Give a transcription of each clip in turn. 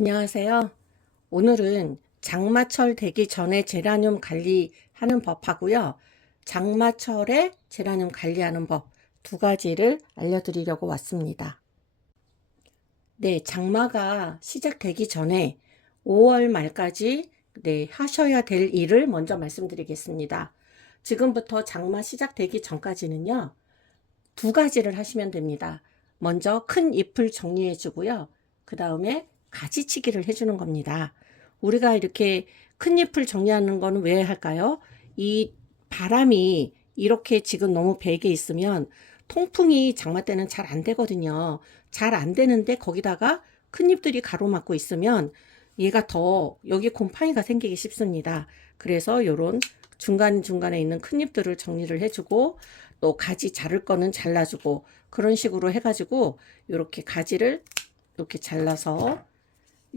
안녕하세요. 오늘은 장마철 되기 전에 제라늄 관리하는 법하고요. 장마철에 제라늄 관리하는 법 두 가지를 알려드리려고 왔습니다. 네, 장마가 시작되기 전에 5월 말까지 하셔야 될 일을 먼저 말씀드리겠습니다. 지금부터 장마 시작되기 전까지는요, 두 가지를 하시면 됩니다. 먼저 큰 잎을 정리해 주고요. 그 다음에 가지치기를 해주는 겁니다. 우리가 이렇게 큰 잎을 정리하는 거는 왜 할까요? 이 바람이 이렇게 지금 너무 베게 있으면 통풍이 장마 때는 잘 안 되거든요. 잘 안 되는데 거기다가 큰 잎들이 가로막고 있으면 얘가 더 여기 곰팡이가 생기기 쉽습니다. 그래서 요런 중간중간에 있는 큰 잎들을 정리를 해주고 또 가지 자를 거는 잘라주고 그런 식으로 해가지고 이렇게 가지를 이렇게 잘라서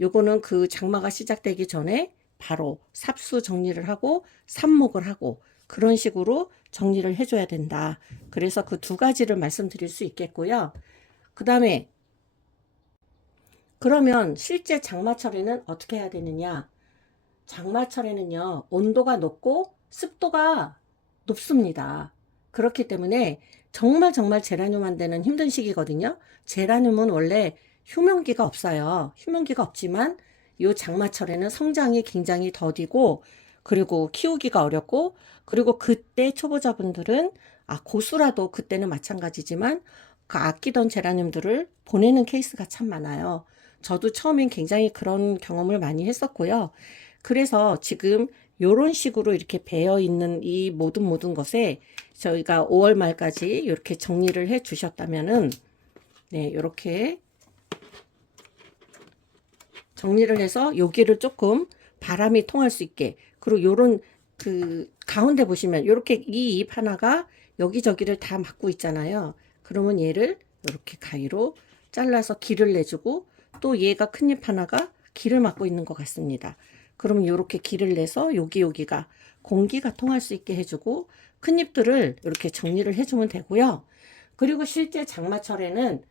요거는 그 장마가 시작되기 전에 바로 삽수 정리를 하고 삽목을 하고 그런 식으로 정리를 해줘야 된다. 그래서 그 두 가지를 말씀드릴 수 있겠고요. 그 다음에 그러면 실제 장마철에는 어떻게 해야 되느냐? 장마철에는요, 온도가 높고 습도가 높습니다. 그렇기 때문에 정말 제라늄 한 대는 힘든 시기거든요. 제라늄은 원래 휴면기가 없어요. 휴면기가 없지만 이 장마철에는 성장이 굉장히 더디고 그리고 키우기가 어렵고 그리고 그때 초보자분들은 고수라도 그때는 마찬가지지만 그 아끼던 제라늄들을 보내는 케이스가 참 많아요. 저도 처음엔 굉장히 그런 경험을 많이 했었고요. 그래서 지금 요런 식으로 이렇게 배어 있는 이 모든 것에 저희가 5월 말까지 이렇게 정리를 해 주셨다면은 네, 이렇게 정리를 해서 여기를 조금 바람이 통할 수 있게 그리고 요런 그 가운데 보시면 이렇게 이 잎 하나가 여기저기를 다 막고 있잖아요. 그러면 얘를 이렇게 가위로 잘라서 길을 내주고 또 얘가 큰 잎 하나가 길을 막고 있는 것 같습니다. 그러면 이렇게 길을 내서 여기가 공기가 통할 수 있게 해주고 큰 잎들을 이렇게 정리를 해주면 되고요. 그리고 실제 장마철에는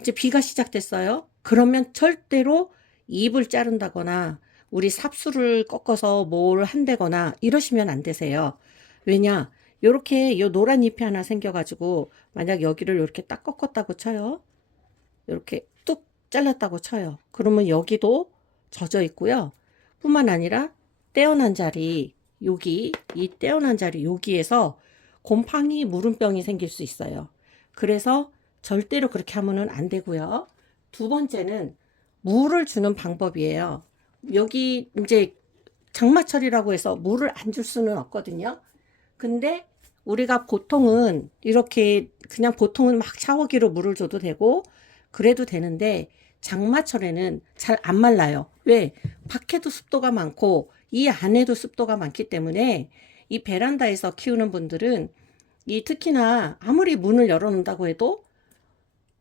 이제 비가 시작됐어요. 그러면 절대로 잎을 자른다거나 우리 삽수를 꺾어서 뭘 한다거나 이러시면 안 되세요. 왜냐? 요렇게 요 노란 잎이 하나 생겨가지고 만약 여기를 이렇게 딱 꺾었다고 쳐요. 이렇게 뚝 잘랐다고 쳐요. 그러면 여기도 젖어 있고요. 뿐만 아니라 떼어난 자리 여기 이 떼어난 자리 여기에서 곰팡이 물음병이 생길 수 있어요. 그래서 절대로 그렇게 하면은 안 되고요. 두 번째는 물을 주는 방법이에요. 여기 이제 장마철이라고 해서 물을 안 줄 수는 없거든요. 근데 우리가 보통은 이렇게 그냥 보통은 막 샤워기로 물을 줘도 되고 그래도 되는데 장마철에는 잘 안 말라요. 왜? 밖에도 습도가 많고 이 안에도 습도가 많기 때문에 이 베란다에서 키우는 분들은 이 특히나 아무리 문을 열어놓는다고 해도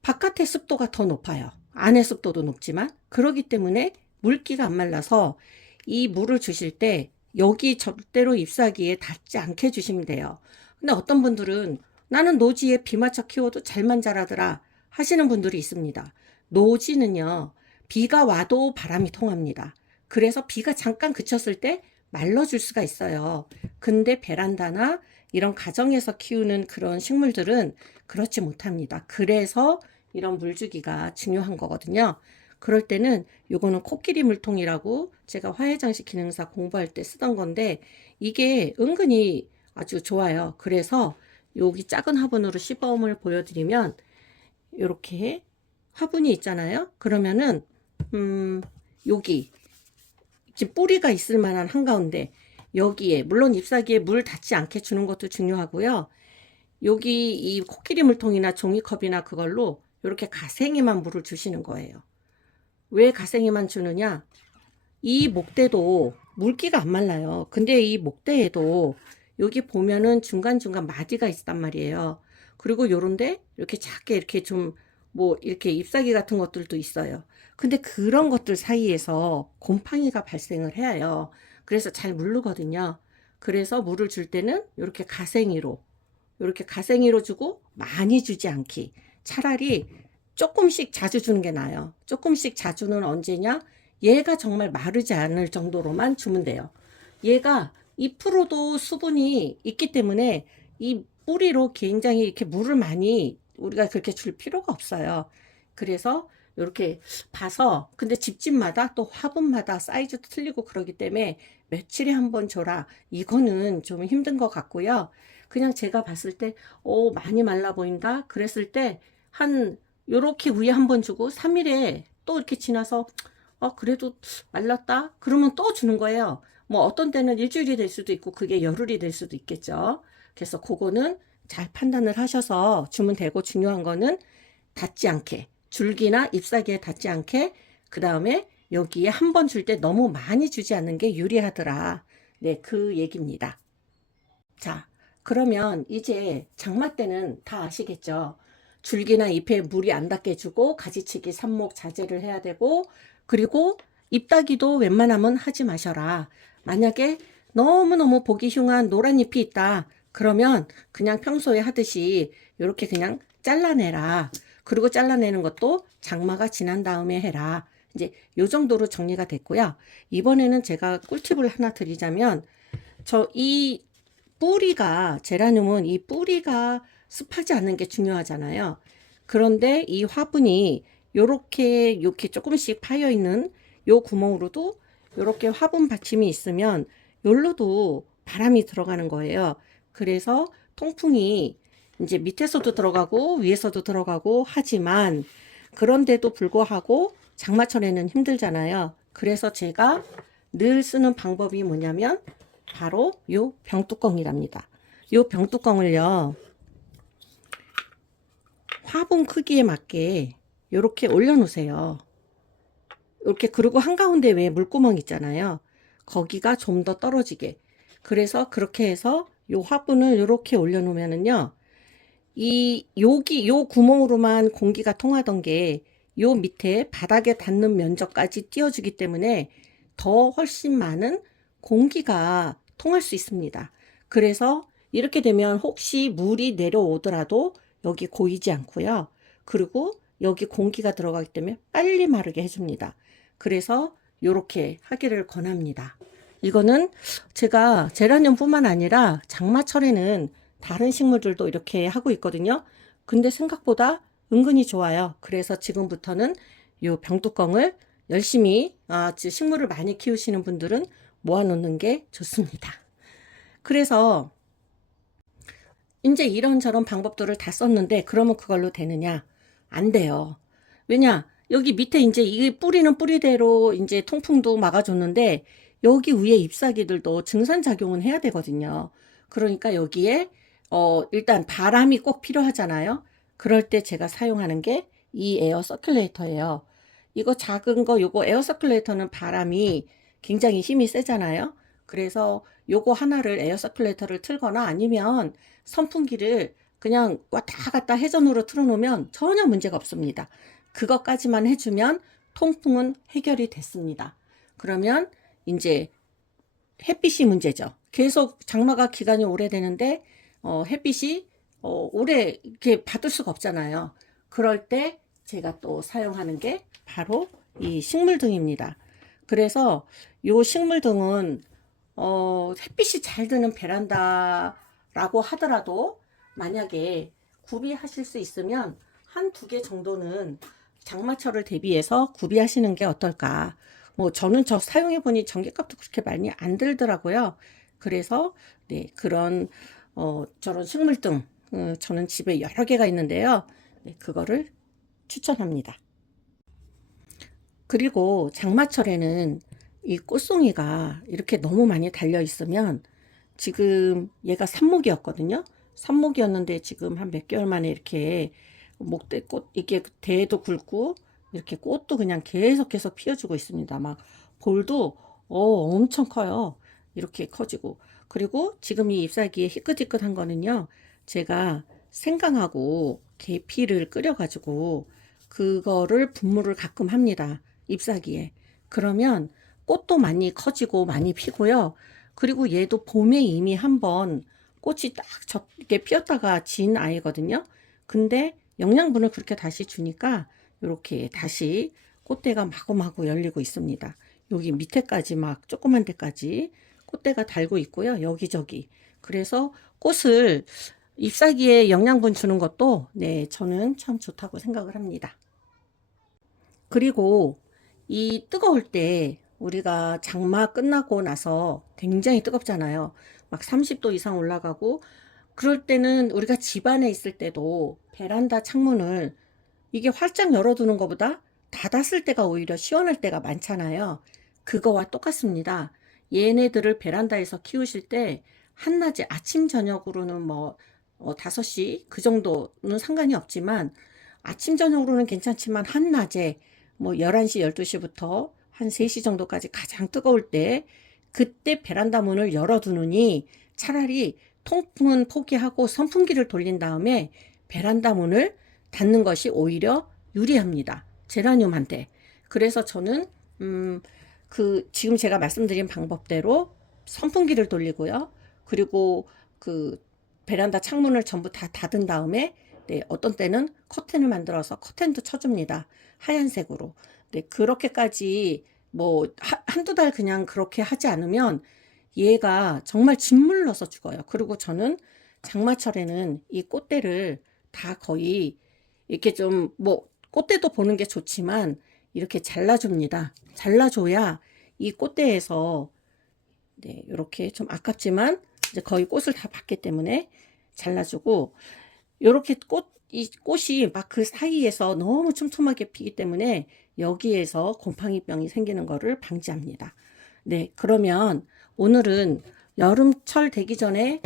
바깥의 습도가 더 높아요. 안의 습도도 높지만 그러기 때문에 물기가 안 말라서 이 물을 주실 때 여기 절대로 잎사귀에 닿지 않게 주시면 돼요. 근데 어떤 분들은 나는 노지에 비 맞춰 키워도 잘만 자라더라 하시는 분들이 있습니다. 노지는요, 비가 와도 바람이 통합니다. 그래서 비가 잠깐 그쳤을 때 말려줄 수가 있어요. 근데 베란다나 이런 가정에서 키우는 그런 식물들은 그렇지 못합니다. 그래서 이런 물주기가 중요한 거거든요. 그럴 때는 요거는 코끼리 물통이라고 제가 화훼장식 기능사 공부할 때 쓰던 건데 이게 은근히 아주 좋아요. 그래서 여기 작은 화분으로 시범을 보여드리면 이렇게 화분이 있잖아요. 그러면은 여기 지금 뿌리가 있을 만한 한가운데 여기에 물론 잎사귀에 물 닿지 않게 주는 것도 중요하고요. 여기 이 코끼리 물통이나 종이컵이나 그걸로 이렇게 가생에만 물을 주시는 거예요. 왜 가생에만 주느냐? 이 목대도 물기가 안 말라요. 근데 이 목대에도 여기 보면은 중간중간 마디가 있단 말이에요. 그리고 요런데 이렇게 작게 이렇게 좀 뭐 이렇게 잎사귀 같은 것들도 있어요. 근데 그런 것들 사이에서 곰팡이가 발생을 해요. 그래서 잘 물르거든요. 그래서 물을 줄 때는 이렇게 가생이로 주고 많이 주지 않기. 차라리 조금씩 자주 주는 게 나아요. 조금씩 자주는 언제냐? 얘가 정말 마르지 않을 정도로만 주면 돼요. 얘가 2%도 수분이 있기 때문에 이 뿌리로 굉장히 이렇게 물을 많이 우리가 그렇게 줄 필요가 없어요. 그래서 이렇게 봐서, 근데 집집마다 또 화분마다 사이즈도 틀리고 그러기 때문에 며칠에 한 번 줘라, 이거는 좀 힘든 것 같고요. 그냥 제가 봤을 때 많이 말라 보인다 그랬을 때 한 요렇게 위에 한 번 주고 3일에 또 이렇게 지나서 그래도 말랐다 그러면 또 주는 거예요. 뭐 어떤 때는 일주일이 될 수도 있고 그게 열흘이 될 수도 있겠죠. 그래서 그거는 잘 판단을 하셔서 주면 되고, 중요한 거는 닿지 않게, 줄기나 잎사귀에 닿지 않게, 그 다음에 여기에 한 번 줄 때 너무 많이 주지 않는 게 유리하더라. 네, 그 얘기입니다. 자, 그러면 이제 장마 때는 다 아시겠죠? 줄기나 잎에 물이 안 닿게 주고, 가지치기 삽목 자제를 해야 되고, 그리고 잎따기도 웬만하면 하지 마셔라. 만약에 너무너무 보기 흉한 노란 잎이 있다 그러면 그냥 평소에 하듯이 이렇게 그냥 잘라내라. 그리고 잘라내는 것도 장마가 지난 다음에 해라. 이제 요 정도로 정리가 됐고요. 이번에는 제가 꿀팁을 하나 드리자면, 이 뿌리가, 제라늄은 이 뿌리가 습하지 않는 게 중요하잖아요. 그런데 이 화분이 요렇게 조금씩 파여 있는 요 구멍으로도 요렇게 화분 받침이 있으면 요로도 바람이 들어가는 거예요. 그래서 통풍이 이제 밑에서도 들어가고 위에서도 들어가고 하지만, 그런데도 불구하고 장마철에는 힘들잖아요. 그래서 제가 늘 쓰는 방법이 뭐냐면 바로 요 병뚜껑이랍니다. 요 병뚜껑을요, 화분 크기에 맞게 이렇게 올려놓으세요. 이렇게. 그리고 한가운데 왜 물구멍 있잖아요. 거기가 좀 더 떨어지게. 그래서 그렇게 해서 요 화분을 이렇게 올려놓으면은요, 여기 요 구멍으로만 공기가 통하던 게 요 밑에 바닥에 닿는 면적까지 띄워주기 때문에 더 훨씬 많은 공기가 통할 수 있습니다. 그래서 이렇게 되면 혹시 물이 내려오더라도 여기 고이지 않고요. 그리고 여기 공기가 들어가기 때문에 빨리 마르게 해줍니다. 그래서 이렇게 하기를 권합니다. 이거는 제가 제라늄뿐만 아니라 장마철에는 다른 식물들도 이렇게 하고 있거든요. 근데 생각보다 은근히 좋아요. 그래서 지금부터는 이 병뚜껑을 열심히, 식물을 많이 키우시는 분들은 모아놓는 게 좋습니다. 그래서 이제 이런저런 방법들을 다 썼는데 그러면 그걸로 되느냐? 안 돼요. 왜냐? 여기 밑에 이제 이 뿌리는 뿌리대로 이제 통풍도 막아줬는데 여기 위에 잎사귀들도 증산작용은 해야 되거든요. 그러니까 여기에 일단 바람이 꼭 필요하잖아요. 그럴 때 제가 사용하는 게 이 에어 서큘레이터예요. 이거 작은 거, 요거 에어 서큘레이터는 바람이 굉장히 힘이 세잖아요. 그래서 요거 하나를, 에어 서큘레이터를 틀거나 아니면 선풍기를 그냥 왔다 갔다 회전으로 틀어놓으면 전혀 문제가 없습니다. 그것까지만 해주면 통풍은 해결이 됐습니다. 그러면 이제 햇빛이 문제죠. 계속 장마가 기간이 오래되는데 햇빛이 오래 이렇게 받을 수가 없잖아요. 그럴 때 제가 또 사용하는 게 바로 이 식물등입니다. 그래서 이 식물등은 햇빛이 잘 드는 베란다라고 하더라도 만약에 구비하실 수 있으면 한 두 개 정도는 장마철을 대비해서 구비하시는 게 어떨까. 뭐 저는 사용해 보니 전기값도 그렇게 많이 안 들더라고요. 그래서 네, 그런 저런 식물등, 저는 집에 여러 개가 있는데요. 네, 그거를 추천합니다. 그리고 장마철에는 이 꽃송이가 이렇게 너무 많이 달려 있으면, 지금 얘가 삽목이었거든요. 삽목이었는데 지금 한 몇 개월 만에 이렇게 목대꽃, 이게 대도 굵고 이렇게 꽃도 그냥 계속해서 피워주고 있습니다. 막 볼도 엄청 커요. 이렇게 커지고. 그리고 지금 이 잎사귀에 희끗희끗한 거는요, 제가 생강하고 계피를 끓여가지고 그거를 분무를 가끔 합니다. 잎사귀에. 그러면 꽃도 많이 커지고 많이 피고요. 그리고 얘도 봄에 이미 한번 꽃이 딱 이렇게 피었다가 진 아이거든요. 근데 영양분을 그렇게 다시 주니까 이렇게 다시 꽃대가 마구마구 열리고 있습니다. 여기 밑에까지 막 조그만 데까지 꽃대가 달고 있고요. 여기저기. 그래서 꽃을 잎사귀에 영양분 주는 것도 네, 저는 참 좋다고 생각을 합니다. 그리고 이 뜨거울 때 우리가 장마 끝나고 나서 굉장히 뜨겁잖아요. 막 30도 이상 올라가고 그럴 때는 우리가 집 안에 있을 때도 베란다 창문을 이게 활짝 열어두는 것보다 닫았을 때가 오히려 시원할 때가 많잖아요. 그거와 똑같습니다. 얘네들을 베란다에서 키우실 때 한낮에 아침 저녁으로는 뭐 5시 그 정도는 상관이 없지만 아침 저녁으로는 괜찮지만 한낮에 뭐 11시 12시부터 한 3시 정도까지 가장 뜨거울 때 그때 베란다 문을 열어두느니 차라리 통풍은 포기하고 선풍기를 돌린 다음에 베란다 문을 닫는 것이 오히려 유리합니다. 제라늄한테. 그래서 저는 지금 제가 말씀드린 방법대로 선풍기를 돌리고요. 그리고 그 베란다 창문을 전부 다 닫은 다음에 네, 어떤 때는 커튼을 만들어서 커튼도 쳐줍니다. 하얀색으로. 네, 그렇게까지 뭐 한두 달 그냥 그렇게 하지 않으면 얘가 정말 짓물러서 죽어요. 그리고 저는 장마철에는 이 꽃대를 다 거의 이렇게 좀 뭐 꽃대도 보는 게 좋지만 이렇게 잘라줍니다. 잘라줘야 이 꽃대에서 네, 이렇게 좀 아깝지만 이제 거의 꽃을 다 봤기 때문에 잘라주고 이렇게 이 꽃이 막 그 사이에서 너무 촘촘하게 피기 때문에 여기에서 곰팡이병이 생기는 거를 방지합니다. 네, 그러면 오늘은 여름철 되기 전에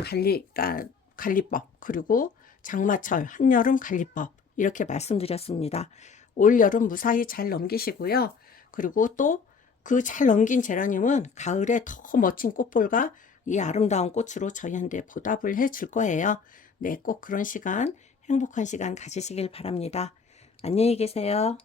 관리법 그리고 장마철 한여름 관리법 이렇게 말씀드렸습니다. 올 여름 무사히 잘 넘기시고요. 그리고 또 그 잘 넘긴 제라늄은 가을에 더 멋진 꽃볼과 이 아름다운 꽃으로 저희한테 보답을 해줄 거예요. 네, 꼭 그런 시간, 행복한 시간 가지시길 바랍니다. 안녕히 계세요.